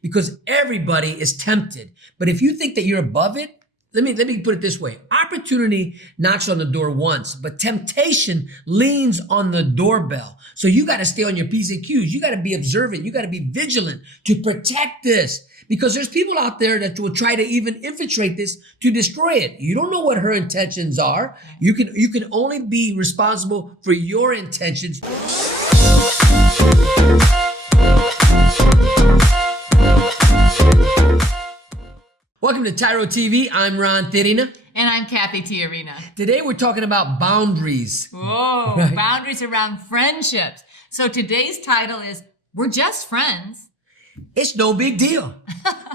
because everybody is tempted. But if you think that you're above it, let me put it this way. Opportunity knocks on the door once, but temptation leans on the doorbell. So you got to stay on your P's and Q's. You got to be observant. You got to be vigilant to protect this, because there's people out there that will try to even infiltrate this to destroy it. You don't know what her intentions are. You can only be responsible for your intentions. Welcome to TYRO TV. I'm Ron Tijerina. And I'm Cathy Tijerina. Today we're talking about boundaries. Whoa, right? Boundaries around friendships. So today's title is, We're Just Friends. It's no big deal.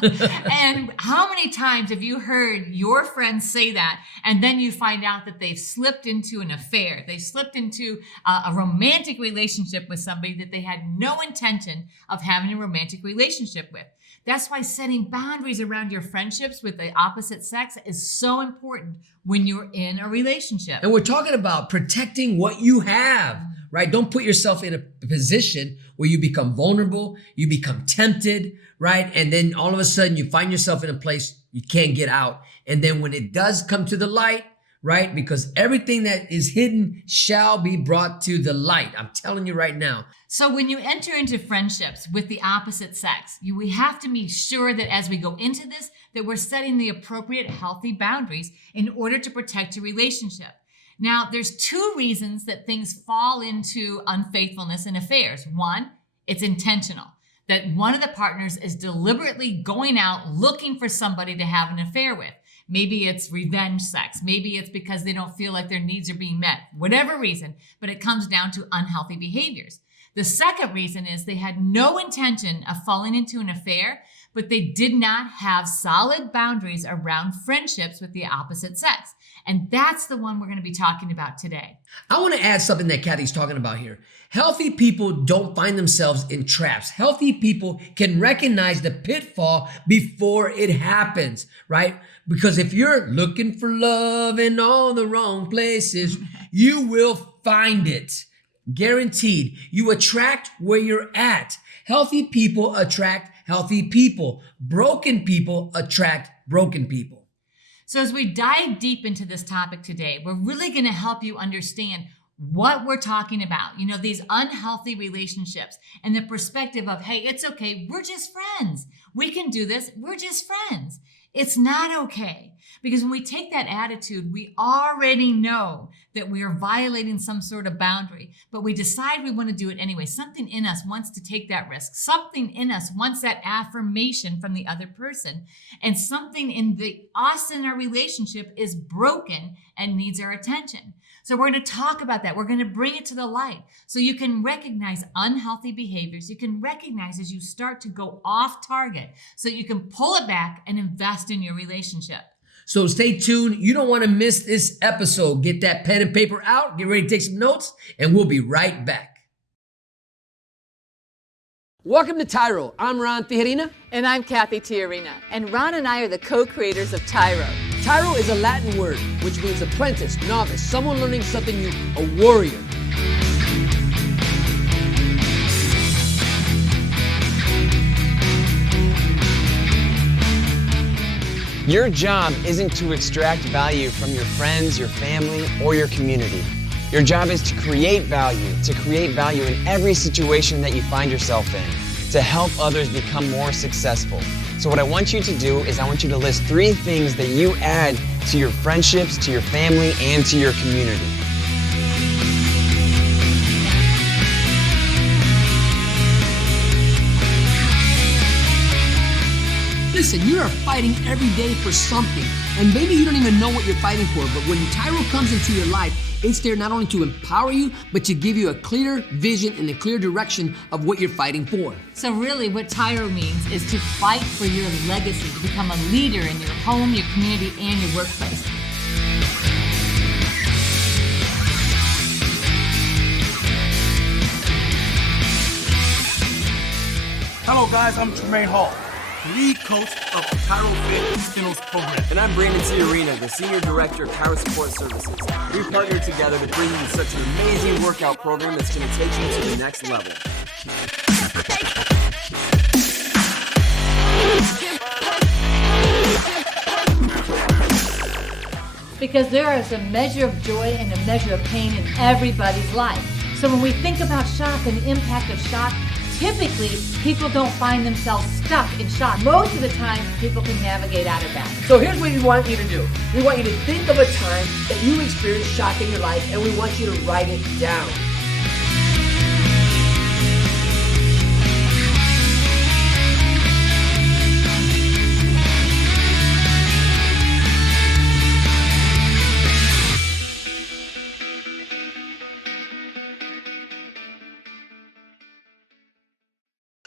And how many times have you heard your friends say that, and then you find out that they've slipped into an affair? They slipped into a romantic relationship with somebody that they had no intention of having a romantic relationship with. That's why setting boundaries around your friendships with the opposite sex is so important when you're in a relationship. And we're talking about protecting what you have, right? Don't put yourself in a position where you become vulnerable, you become tempted, right? And then all of a sudden you find yourself in a place you can't get out. And then when it does come to the light, right? Because everything that is hidden shall be brought to the light. I'm telling you right now. So when you enter into friendships with the opposite sex, we have to be sure that as we go into this, that we're setting the appropriate healthy boundaries in order to protect your relationship. Now, there's two reasons that things fall into unfaithfulness in affairs. One, it's intentional, that one of the partners is deliberately going out looking for somebody to have an affair with. Maybe it's revenge sex. Maybe it's because they don't feel like their needs are being met. Whatever reason, but it comes down to unhealthy behaviors. The second reason is they had no intention of falling into an affair, but they did not have solid boundaries around friendships with the opposite sex. And that's the one we're going to be talking about today. I want to add something that Cathy's talking about here. Healthy people don't find themselves in traps. Healthy people can recognize the pitfall before it happens, right? Because if you're looking for love in all the wrong places, you will find it. Guaranteed. You attract where you're at. Healthy people attract healthy people. Broken people attract broken people. So as we dive deep into this topic today, we're really going to help you understand what we're talking about. You know, these unhealthy relationships and the perspective of, hey, it's okay. We're just friends. We can do this. We're just friends. It's not okay. Because when we take that attitude, we already know that we are violating some sort of boundary, but we decide we want to do it anyway. Something in us wants to take that risk. Something in us wants that affirmation from the other person. And something in us in our relationship is broken and needs our attention. So we're going to talk about that. We're going to bring it to the light so you can recognize unhealthy behaviors. You can recognize as you start to go off target so you can pull it back and invest in your relationship. So stay tuned. You don't want to miss this episode. Get that pen and paper out. Get ready to take some notes, and we'll be right back. Welcome to TYRO. I'm Ron Tijerina. And I'm Cathy Tijerina. And Ron and I are the co-creators of TYRO. TYRO is a Latin word, which means apprentice, novice, someone learning something new, a warrior. Your job isn't to extract value from your friends, your family, or your community. Your job is to create value in every situation that you find yourself in, to help others become more successful. So what I want you to do is I want you to list 3 things that you add to your friendships, to your family, and to your community. Listen, you are fighting every day for something, and maybe you don't even know what you're fighting for, but when TYRO comes into your life, it's there not only to empower you, but to give you a clear vision and a clear direction of what you're fighting for. So really what TYRO means is to fight for your legacy, to become a leader in your home, your community, and your workplace. Hello guys, I'm Jermaine Hall, lead coach of the TYRO Fit program. And I'm Brandon Tijerina, the Senior Director of TYRO Support Services. We partnered together to bring you such an amazing workout program that's going to take you to the next level. because there is a measure of joy and a measure of pain in everybody's life. So when we think about shock and the impact of shock, typically people don't find themselves stuck in shock. Most of the time, people can navigate out of that. So here's what we want you to do. We want you to think of a time that you experienced shock in your life, and we want you to write it down.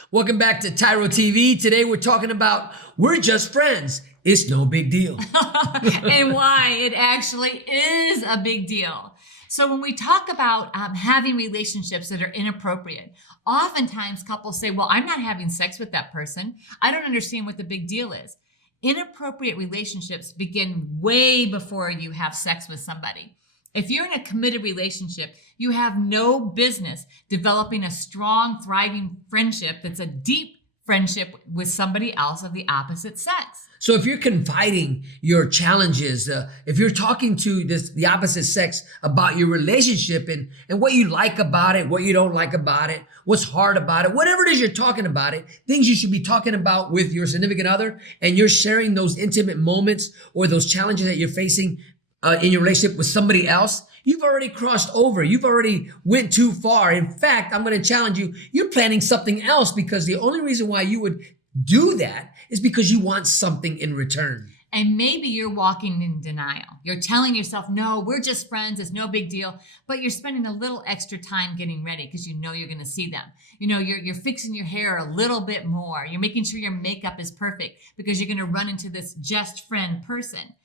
Welcome back to TYRO TV. Today we're talking about we're just friends. It's no big deal. And why it actually is a big deal. So when we talk about having relationships that are inappropriate, oftentimes couples say, well, I'm not having sex with that person. I don't understand what the big deal is. Inappropriate relationships begin way before you have sex with somebody. If you're in a committed relationship, you have no business developing a strong, thriving friendship that's a deep friendship with somebody else of the opposite sex. So if you're confiding your challenges, if you're talking to the opposite sex about your relationship and what you like about it, what you don't like about it, what's hard about it, whatever it is you're talking about it, things you should be talking about with your significant other, and you're sharing those intimate moments or those challenges that you're facing in your relationship with somebody else, you've already crossed over. You've already went too far. In fact, I'm going to challenge you. You're planning something else, because the only reason why you would do that is because you want something in return. And maybe you're walking in denial. You're telling yourself, no, we're just friends. It's no big deal. But you're spending a little extra time getting ready because you know you're going to see them. You know, you're fixing your hair a little bit more. You're making sure your makeup is perfect because you're going to run into this just friend person.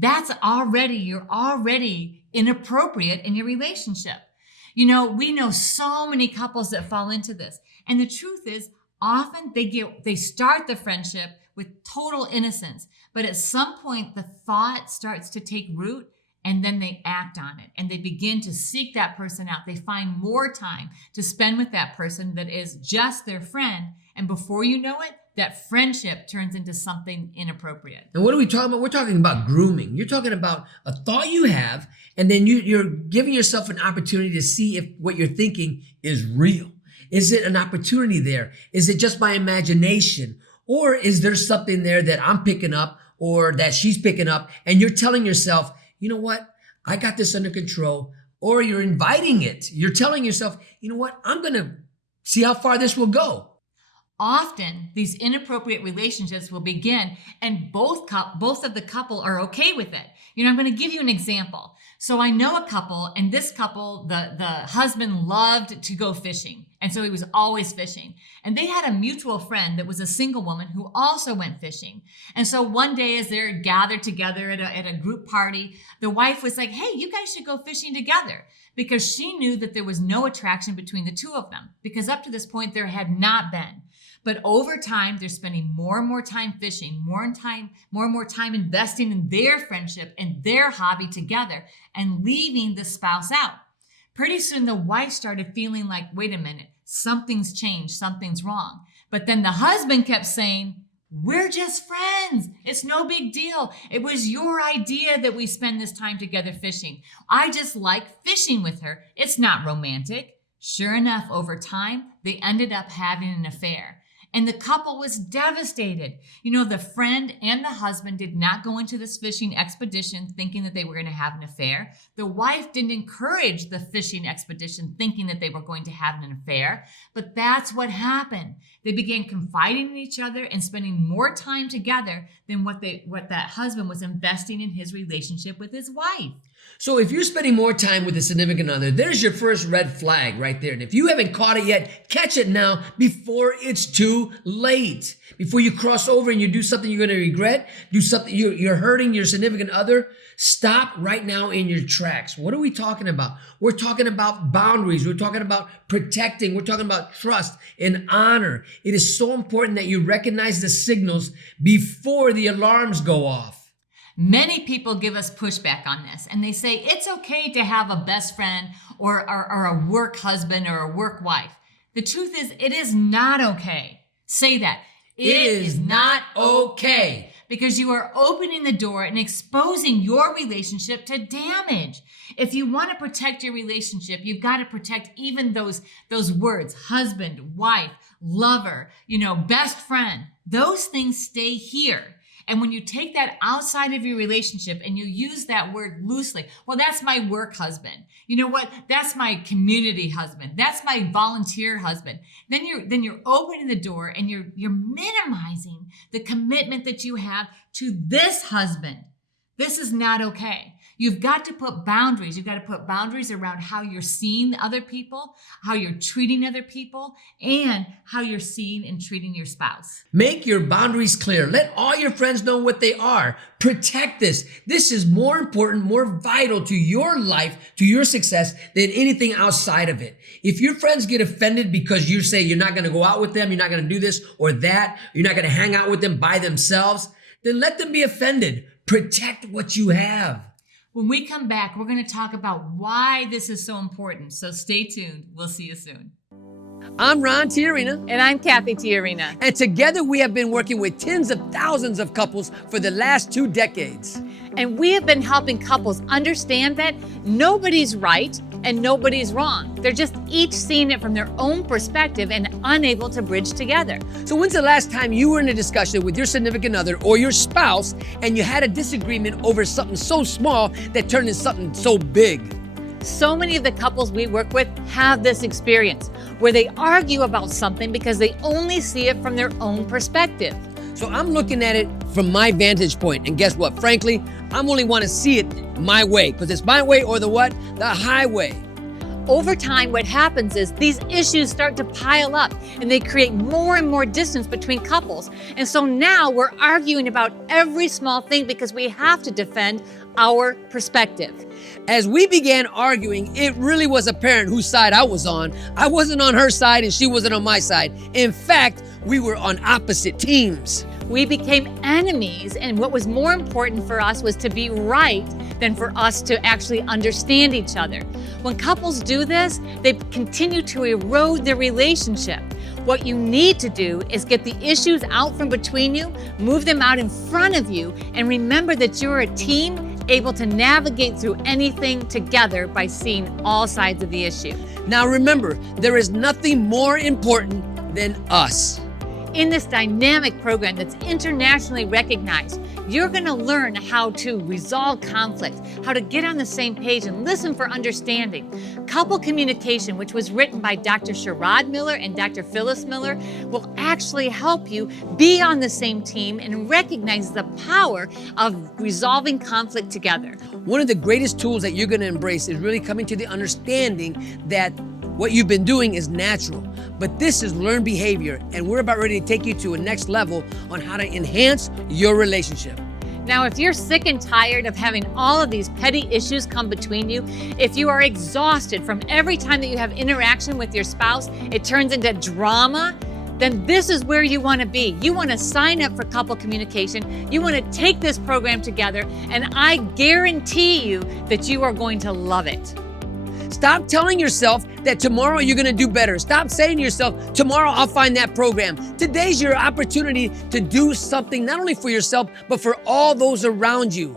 You're already inappropriate in your relationship. You know, we know so many couples that fall into this. And the truth is, often they start the friendship with total innocence, but at some point the thought starts to take root, and then they act on it and they begin to seek that person out. They find more time to spend with that person that is just their friend. And before you know it, that friendship turns into something inappropriate. And what are we talking about? We're talking about grooming. You're talking about a thought you have, and then you're giving yourself an opportunity to see if what you're thinking is real. Is it an opportunity there? Is it just my imagination? Or is there something there that I'm picking up or that she's picking up, and you're telling yourself, you know what? I got this under control. Or you're inviting it. You're telling yourself, you know what? I'm going to see how far this will go. Often, these inappropriate relationships will begin, and both of the couple are okay with it. You know, I'm going to give you an example. So I know a couple, and this couple, the husband loved to go fishing. And so he was always fishing. And they had a mutual friend that was a single woman who also went fishing. And so one day, as they're gathered together at a group party, the wife was like, hey, you guys should go fishing together. Because she knew that there was no attraction between the two of them. Because up to this point, there had not been. But over time, they're spending more and more time fishing, more and more time investing in their friendship and their hobby together, and leaving the spouse out. Pretty soon, the wife started feeling like, wait a minute, something's changed, something's wrong. But then the husband kept saying, we're just friends. It's no big deal. It was your idea that we spend this time together fishing. I just like fishing with her. It's not romantic. Sure enough, over time, they ended up having an affair. And the couple was devastated. You know, the friend and the husband did not go into this fishing expedition thinking that they were going to have an affair. The wife didn't encourage the fishing expedition thinking that they were going to have an affair. But that's what happened. They began confiding in each other and spending more time together than what that husband was investing in his relationship with his wife. So if you're spending more time with a significant other, there's your first red flag right there. And if you haven't caught it yet, catch it now before it's too late. Before you cross over and you do something you're going to regret, do something you're hurting your significant other, stop right now in your tracks. What are we talking about? We're talking about boundaries. We're talking about protecting. We're talking about trust and honor. It is so important that you recognize the signals before the alarms go off. Many people give us pushback on this, and they say it's okay to have a best friend or a work husband or a work wife. The truth is, it is not okay. Say that. It is not okay. because you are opening the door and exposing your relationship to damage. If you want to protect your relationship, you've got to protect even those words, husband, wife, lover, best friend. Those things stay here. And when you take that outside of your relationship and you use that word loosely, well, that's my work husband. You know what? That's my community husband. That's my volunteer husband. Then you're opening the door and you're minimizing the commitment that you have to this husband. This is not okay. You've got to put boundaries. You've got to put boundaries around how you're seeing other people, how you're treating other people, and how you're seeing and treating your spouse. Make your boundaries clear. Let all your friends know what they are. Protect this. This is more important, more vital to your life, to your success than anything outside of it. If your friends get offended because you say you're not going to go out with them, you're not going to do this or that, you're not going to hang out with them by themselves, then let them be offended. Protect what you have. When we come back, we're going to talk about why this is so important. So stay tuned. We'll see you soon. I'm Ron Tijerina. And I'm Cathy Tijerina. And together we have been working with tens of thousands of couples for the last 2 decades. And we have been helping couples understand that nobody's right and nobody's wrong. They're just each seeing it from their own perspective and unable to bridge together. So when's the last time you were in a discussion with your significant other or your spouse and you had a disagreement over something so small that turned into something so big? So many of the couples we work with have this experience where they argue about something because they only see it from their own perspective. So I'm looking at it from my vantage point, and guess what? Frankly, I'm only want to see it my way, because it's my way or the what? The highway. Over time, what happens is these issues start to pile up and they create more and more distance between couples. And so now we're arguing about every small thing because we have to defend our perspective. As we began arguing, it really was apparent whose side I was on. I wasn't on her side and she wasn't on my side. In fact, we were on opposite teams. We became enemies, and what was more important for us was to be right than for us to actually understand each other. When couples do this, they continue to erode their relationship. What you need to do is get the issues out from between you, move them out in front of you, and remember that you're a team able to navigate through anything together by seeing all sides of the issue. Now remember, there is nothing more important than us. In this dynamic program that's internationally recognized, you're going to learn how to resolve conflict, how to get on the same page and listen for understanding. Couple communication, which was written by Dr. Sherrod Miller and Dr. Phyllis Miller, will actually help you be on the same team and recognize the power of resolving conflict together. One of the greatest tools that you're going to embrace is really coming to the understanding that what you've been doing is natural, but this is learned behavior, and we're about ready to take you to a next level on how to enhance your relationship. Now, if you're sick and tired of having all of these petty issues come between you, if you are exhausted from every time that you have interaction with your spouse, it turns into drama, then this is where you want to be. You want to sign up for couple communication. You want to take this program together, and I guarantee you that you are going to love it. Stop telling yourself that tomorrow you're going to do better. Stop saying to yourself, tomorrow I'll find that program. Today's your opportunity to do something not only for yourself, but for all those around you.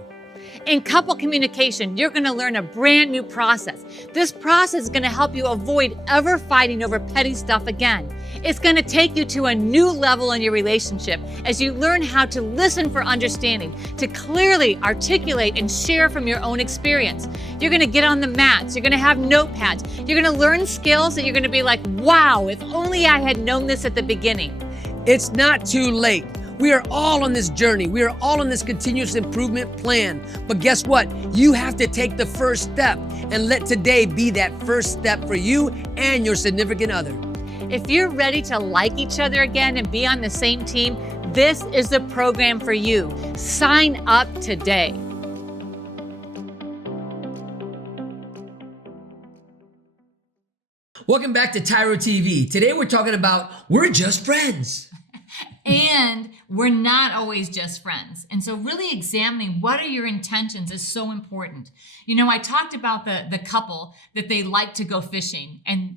In couple communication, you're going to learn a brand new process. This process is going to help you avoid ever fighting over petty stuff again. It's going to take you to a new level in your relationship as you learn how to listen for understanding, to clearly articulate and share from your own experience. You're going to get on the mats. You're going to have notepads. You're going to learn skills that you're going to be like, wow, if only I had known this at the beginning. It's not too late. We are all on this journey. We are all on this continuous improvement plan. But guess what? You have to take the first step and let today be that first step for you and your significant other. If you're ready to like each other again and be on the same team, this is the program for you. Sign up today. Welcome back to TYRO TV. Today we're talking about we're just friends. And we're not always just friends. And so really examining what are your intentions is so important. You know, I talked about the couple that they like to go fishing, and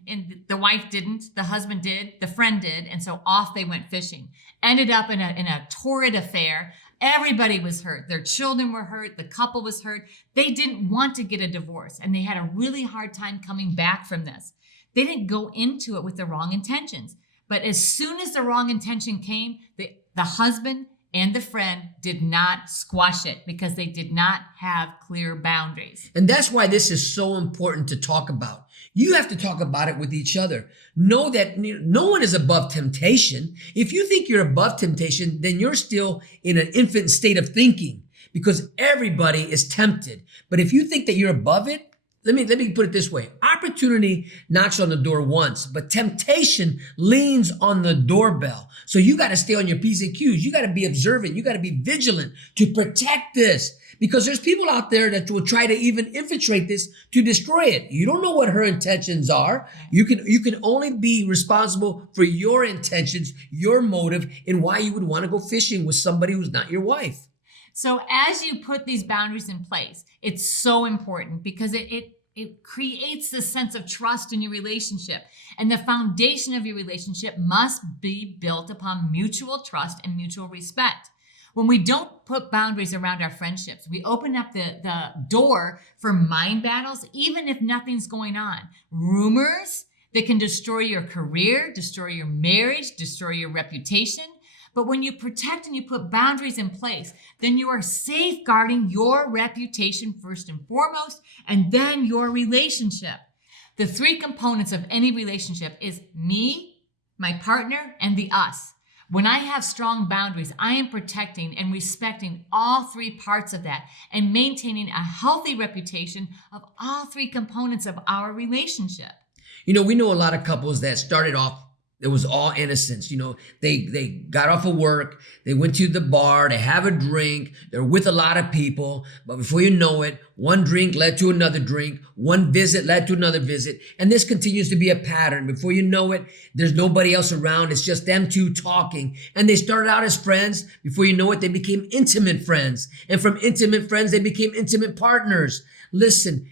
the wife didn't, the husband did, the friend did, and so off they went fishing. Ended up in a torrid affair. Everybody was hurt. Their children were hurt. The couple was hurt. They didn't want to get a divorce, and they had a really hard time coming back from this. They didn't go into it with the wrong intentions. But as soon as the wrong intention came, the husband and the friend did not squash it because they did not have clear boundaries. And that's why this is so important to talk about. You have to talk about it with each other. Know that no one is above temptation. If you think you're above temptation, then you're still in an infant state of thinking, because everybody is tempted. But if you think that you're above it, let me put it this way. Opportunity knocks on the door once, but temptation leans on the doorbell. So you got to stay on your P's and Q's. You got to be observant. You got to be vigilant to protect this, because there's people out there that will try to even infiltrate this to destroy it. You don't know what her intentions are. You can only be responsible for your intentions, your motive, and why you would want to go fishing with somebody who's not your wife. So as you put these boundaries in place, it's so important because it creates this sense of trust in your relationship. And the foundation of your relationship must be built upon mutual trust and mutual respect. When we don't put boundaries around our friendships, we open up the door for mind battles, even if nothing's going on. Rumors that can destroy your career, destroy your marriage, destroy your reputation. But when you protect and you put boundaries in place, then you are safeguarding your reputation first and foremost, and then your relationship. The three components of any relationship is me, my partner, and the us. When I have strong boundaries, I am protecting and respecting all three parts of that and maintaining a healthy reputation of all three components of our relationship. You know, we know a lot of couples that started off, it was all innocence. You know, they got off of work, they went to the bar, they have a drink, they're with a lot of people, but before you know it, one drink led to another drink, one visit led to another visit, and this continues to be a pattern. Before you know it, there's nobody else around, it's just them two talking, and they started out as friends. Before you know it, they became intimate friends, and from intimate friends, they became intimate partners. Listen,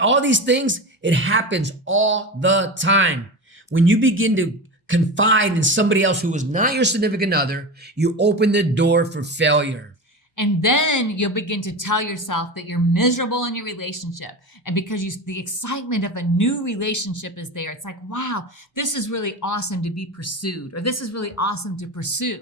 all these things, it happens all the time. When you begin to confide in somebody else who is not your significant other, you open the door for failure. And then you'll begin to tell yourself that you're miserable in your relationship. And because the excitement of a new relationship is there, it's like, wow, this is really awesome to be pursued, or this is really awesome to pursue.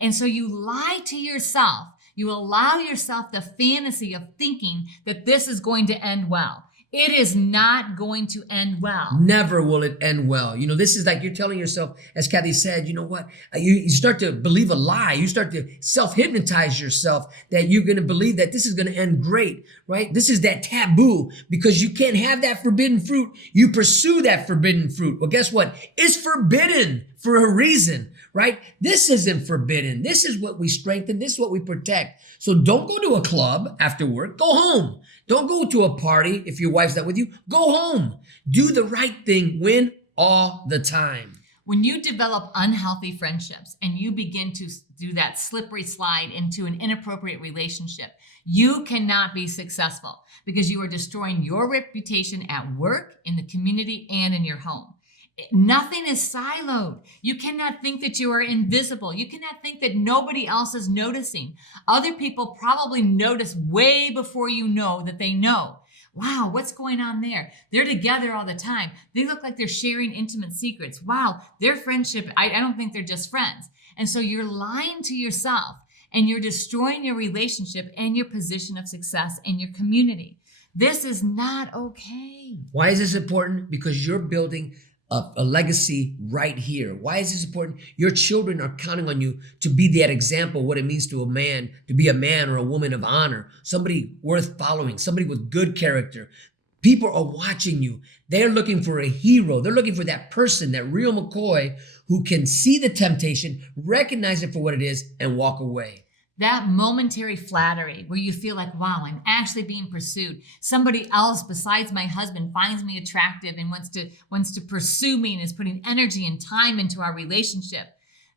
And so you lie to yourself. You allow yourself the fantasy of thinking that this is going to end well. It is not going to end well. Never will it end well. You know, this is like you're telling yourself, as Cathy said, you know what? You start to believe a lie. You start to self-hypnotize yourself that you're going to believe that this is going to end great, right? This is that taboo because you can't have that forbidden fruit. You pursue that forbidden fruit. Well, guess what? It's forbidden for a reason, right? This isn't forbidden. This is what we strengthen. This is what we protect. So don't go to a club after work. Go home. Don't go to a party if your wife's not with you. Go home. Do the right thing. Win all the time. When you develop unhealthy friendships and you begin to do that slippery slide into an inappropriate relationship, you cannot be successful because you are destroying your reputation at work, in the community, and in your home. Nothing is siloed. You cannot think that you are invisible. You cannot think that nobody else is noticing. Other people probably notice way before you know that they know. Wow, what's going on there? They're together all the time. They look like they're sharing intimate secrets. Wow, their friendship, I don't think they're just friends. And so you're lying to yourself and you're destroying your relationship and your position of success in your community. This is not okay. Why is this important? Because you're building a legacy right here. Why is this important? Your children are counting on you to be that example of what it means to a man, to be a man or a woman of honor, somebody worth following, somebody with good character. People are watching you. They're looking for a hero. They're looking for that person, that real McCoy who can see the temptation, recognize it for what it is, and walk away. That momentary flattery where you feel like, wow, I'm actually being pursued. Somebody else besides my husband finds me attractive and wants to pursue me and is putting energy and time into our relationship.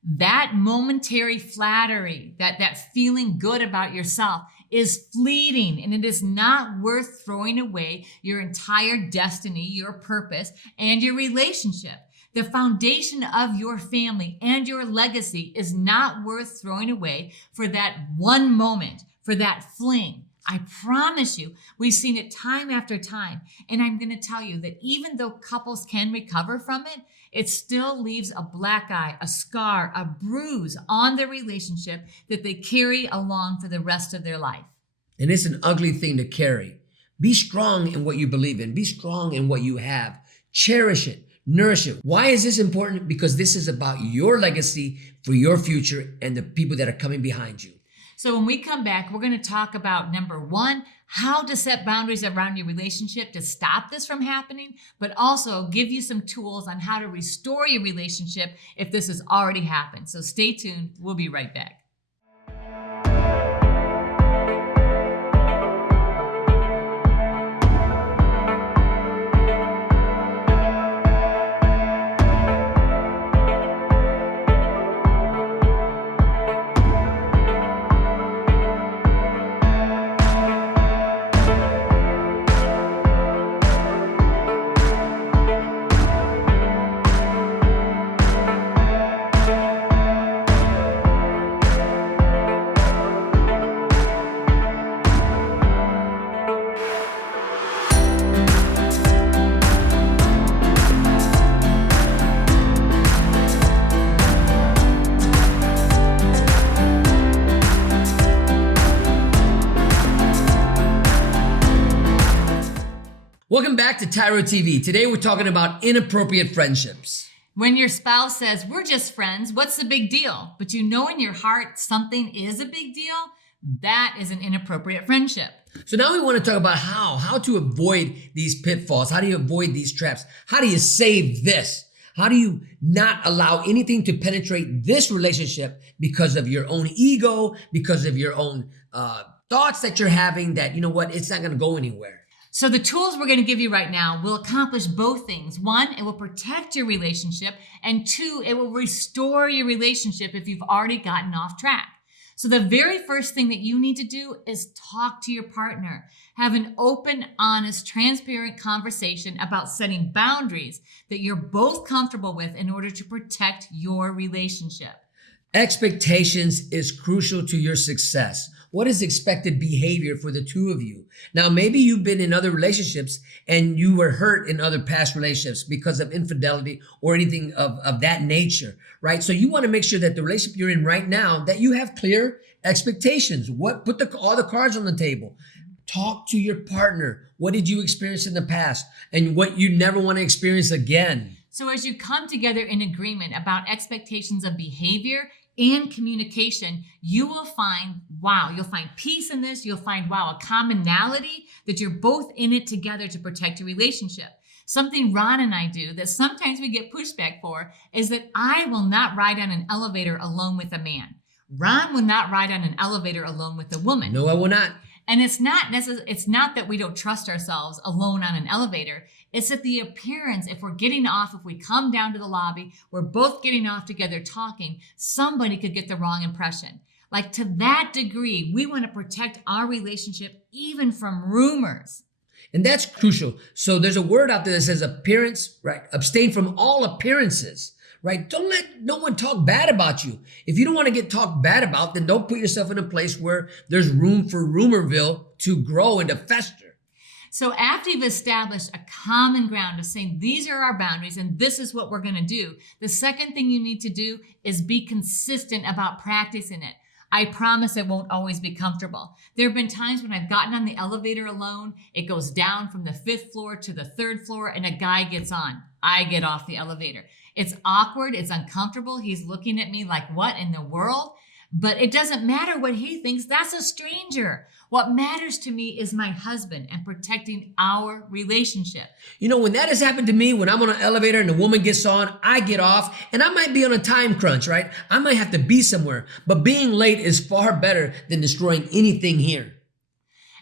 That momentary flattery, that feeling good about yourself is fleeting, and it is not worth throwing away your entire destiny, your purpose, and your relationship. The foundation of your family and your legacy is not worth throwing away for that one moment, for that fling. I promise you, we've seen it time after time. And I'm going to tell you that even though couples can recover from it, it still leaves a black eye, a scar, a bruise on their relationship that they carry along for the rest of their life. And it's an ugly thing to carry. Be strong in what you believe in. Be strong in what you have. Cherish it. Nourish it. Why is this important? Because this is about your legacy for your future and the people that are coming behind you. So when we come back, we're going to talk about number one, how to set boundaries around your relationship to stop this from happening, but also give you some tools on how to restore your relationship if this has already happened. So stay tuned. We'll be right back. Welcome back to TYRO TV. Today we're talking about inappropriate friendships. When your spouse says, we're just friends, what's the big deal? But you know in your heart something is a big deal, that is an inappropriate friendship. So now we want to talk about how to avoid these pitfalls. How do you avoid these traps? How do you save this? How do you not allow anything to penetrate this relationship because of your own ego, because of your own thoughts that you're having that, you know what, it's not going to go anywhere. So the tools we're going to give you right now will accomplish both things. One, it will protect your relationship. And two, it will restore your relationship if you've already gotten off track. So the very first thing that you need to do is talk to your partner. Have an open, honest, transparent conversation about setting boundaries that you're both comfortable with in order to protect your relationship. Expectations is crucial to your success. What is expected behavior for the two of you? Now, maybe you've been in other relationships and you were hurt in other past relationships because of infidelity or anything of that nature, right? So you want to make sure that the relationship you're in right now, that you have clear expectations. Put all the cards on the table. Talk to your partner. What did you experience in the past and what you never want to experience again? So as you come together in agreement about expectations of behavior and communication, you will find, wow, you'll find peace in this. You'll find, wow, a commonality that you're both in it together to protect your relationship. Something Ron and I do that sometimes we get pushback for is that I will not ride on an elevator alone with a man. Ron will not ride on an elevator alone with a woman. No, I will not. And it's not that we don't trust ourselves alone on an elevator. It's that the appearance, if we're getting off, if we come down to the lobby, we're both getting off together talking, somebody could get the wrong impression. Like to that degree, we want to protect our relationship even from rumors. And that's crucial. So there's a word out there that says appearance, right? Abstain from all appearances, right? Don't let no one talk bad about you. If you don't want to get talked bad about, then don't put yourself in a place where there's room for Rumorville to grow and to fester. So after you've established a common ground of saying these are our boundaries and this is what we're going to do, the second thing you need to do is be consistent about practicing it. I promise it won't always be comfortable. There have been times when I've gotten on the elevator alone, it goes down from the 5th floor to the 3rd floor and a guy gets on. I get off the elevator. It's awkward, it's uncomfortable. He's looking at me like, what in the world? But it doesn't matter what he thinks. That's a stranger. What matters to me is my husband and protecting our relationship. You know, when that has happened to me, when I'm on an elevator and the woman gets on, I get off and I might be on a time crunch, right? I might have to be somewhere, but being late is far better than destroying anything here.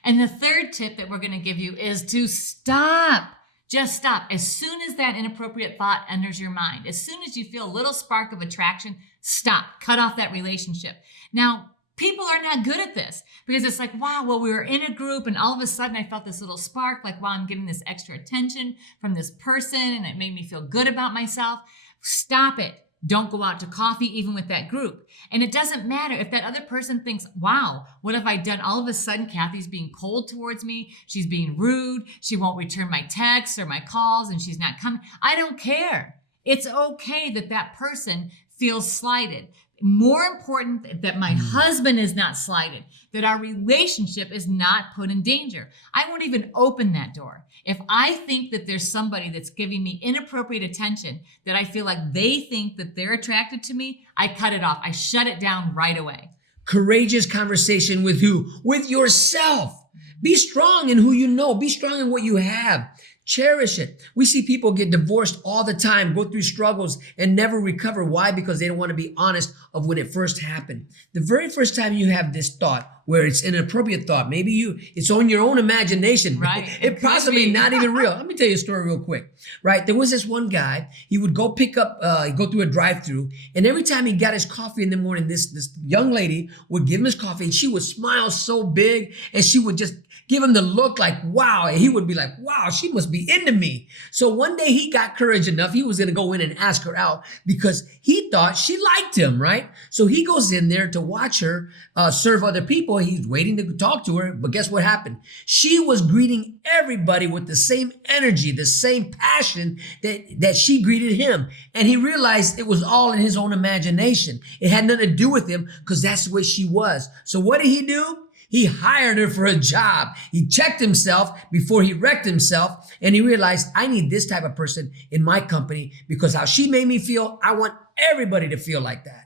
And the third tip that we're going to give you is to stop. Just stop. As soon as that inappropriate thought enters your mind, as soon as you feel a little spark of attraction, stop. Cut off that relationship. Now, People are not good at this because it's like, wow, well, we were in a group and all of a sudden I felt this little spark, like, wow, I'm getting this extra attention from this person and it made me feel good about myself. Stop it. Don't go out to coffee even with that group. And it doesn't matter if that other person thinks, wow, what have I done? All of a sudden, Cathy's being cold towards me. She's being rude. She won't return my texts or my calls and she's not coming. I don't care. It's okay that that person feels slighted. More important that my husband is not slighted, that our relationship is not put in danger. I won't even open that door. If I think that there's somebody that's giving me inappropriate attention, that I feel like they think that they're attracted to me, I cut it off. I shut it down right away. Courageous conversation with who? With yourself. Be strong in who you know. Be strong in what you have. Cherish it. We see people get divorced all the time, go through struggles and never recover. Why? Because they don't want to be honest of when it first happened. The very first time you have this thought, where it's an inappropriate thought, maybe it's on your own imagination. Right. It possibly not even real. Let me tell you a story real quick. Right. There was this one guy, he would go pick up, go through a drive-through, and every time he got his coffee in the morning, this young lady would give him his coffee and she would smile so big and she would just give him the look like, wow. And he would be like, wow, she must be into me. So one day he got courage enough. He was going to go in and ask her out because he thought she liked him, right? So he goes in there to watch her serve other people. He's waiting to talk to her. But guess what happened? She was greeting everybody with the same energy, the same passion that she greeted him. And he realized it was all in his own imagination. It had nothing to do with him because that's the way she was. So what did he do? He hired her for a job. He checked himself before he wrecked himself. And he realized, I need this type of person in my company because how she made me feel, I want everybody to feel like that.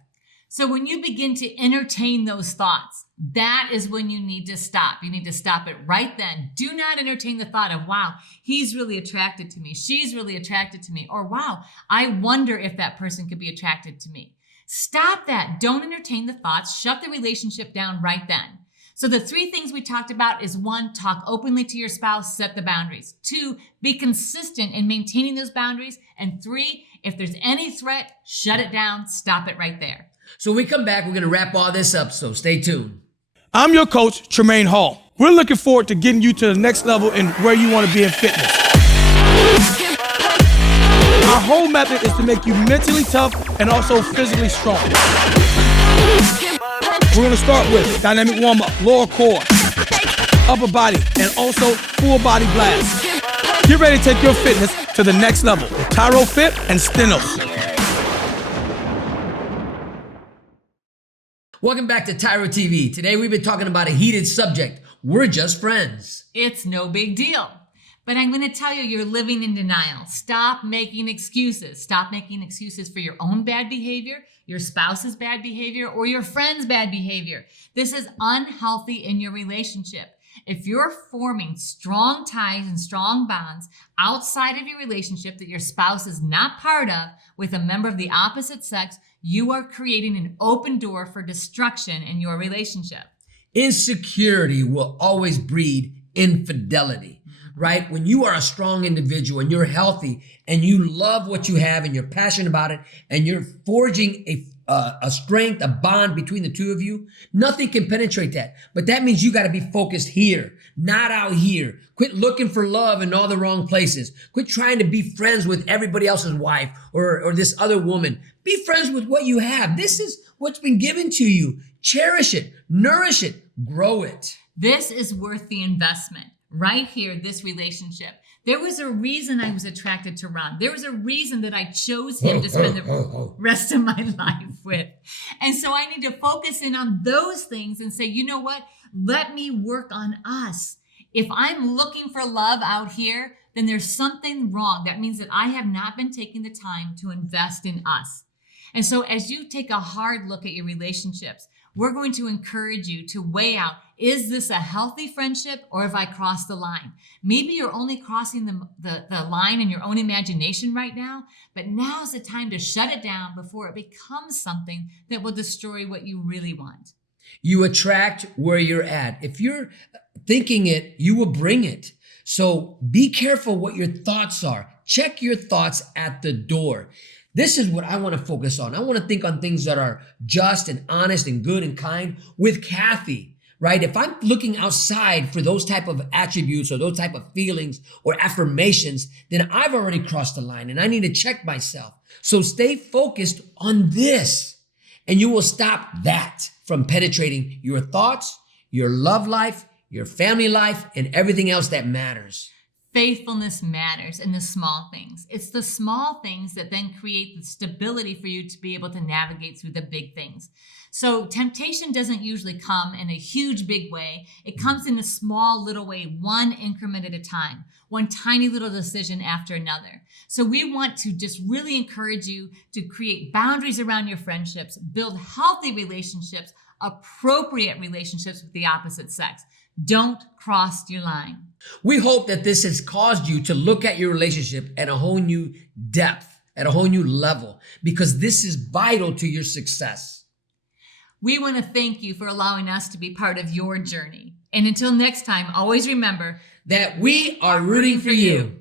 So when you begin to entertain those thoughts, that is when you need to stop. You need to stop it right then. Do not entertain the thought of, wow, he's really attracted to me. She's really attracted to me. Or, wow, I wonder if that person could be attracted to me. Stop that. Don't entertain the thoughts. Shut the relationship down right then. So the 3 things we talked about is 1, talk openly to your spouse, set the boundaries. 2, be consistent in maintaining those boundaries. And 3, if there's any threat, shut it down, stop it right there. So when we come back, we're going to wrap all this up. So stay tuned. I'm your coach, Tremaine Hall. We're looking forward to getting you to the next level in where you want to be in fitness. Our whole method is to make you mentally tough and also physically strong. We're going to start with dynamic warm-up, lower core, upper body, and also full body blast. Get ready to take your fitness to the next level with TYRO Fit and Stenos. Welcome back to TYRO TV. Today we've been talking about a heated subject. We're just friends. It's no big deal. But I'm going to tell you, you're living in denial. Stop making excuses. Stop making excuses for your own bad behavior, your spouse's bad behavior, or your friend's bad behavior. This is unhealthy in your relationship. If you're forming strong ties and strong bonds outside of your relationship that your spouse is not part of with a member of the opposite sex, you are creating an open door for destruction in your relationship. Insecurity will always breed infidelity, right? When you are a strong individual and you're healthy and you love what you have and you're passionate about it and you're forging a strength, a bond between the two of you, nothing can penetrate that. But that means you got to be focused here, not out here. Quit looking for love in all the wrong places. Quit trying to be friends with everybody else's wife or this other woman. Be friends with what you have. This is what's been given to you. Cherish it, nourish it, grow it. This is worth the investment. Right here, this relationship. There was a reason I was attracted to Ron. There was a reason that I chose him to spend the rest of my life with. And so I need to focus in on those things and say, you know what? Let me work on us. If I'm looking for love out here, then there's something wrong. That means that I have not been taking the time to invest in us. And so as you take a hard look at your relationships, we're going to encourage you to weigh out, is this a healthy friendship or have I crossed the line? Maybe you're only crossing the line in your own imagination right now, but now's the time to shut it down before it becomes something that will destroy what you really want. You attract where you're at. If you're thinking it, you will bring it. So be careful what your thoughts are. Check your thoughts at the door. This is what I want to focus on. I want to think on things that are just and honest and good and kind with Cathy, right? If I'm looking outside for those type of attributes or those type of feelings or affirmations, then I've already crossed the line and I need to check myself. So stay focused on this and you will stop that from penetrating your thoughts, your love life, your family life, and everything else that matters. Faithfulness matters in the small things. It's the small things that then create the stability for you to be able to navigate through the big things. So temptation doesn't usually come in a huge, big way. It comes in a small, little way, one increment at a time, one tiny little decision after another. So we want to just really encourage you to create boundaries around your friendships, build healthy relationships, appropriate relationships with the opposite sex. Don't cross your line. We hope that this has caused you to look at your relationship at a whole new depth, at a whole new level, because this is vital to your success. We want to thank you for allowing us to be part of your journey. And until next time, always remember that we are rooting for you.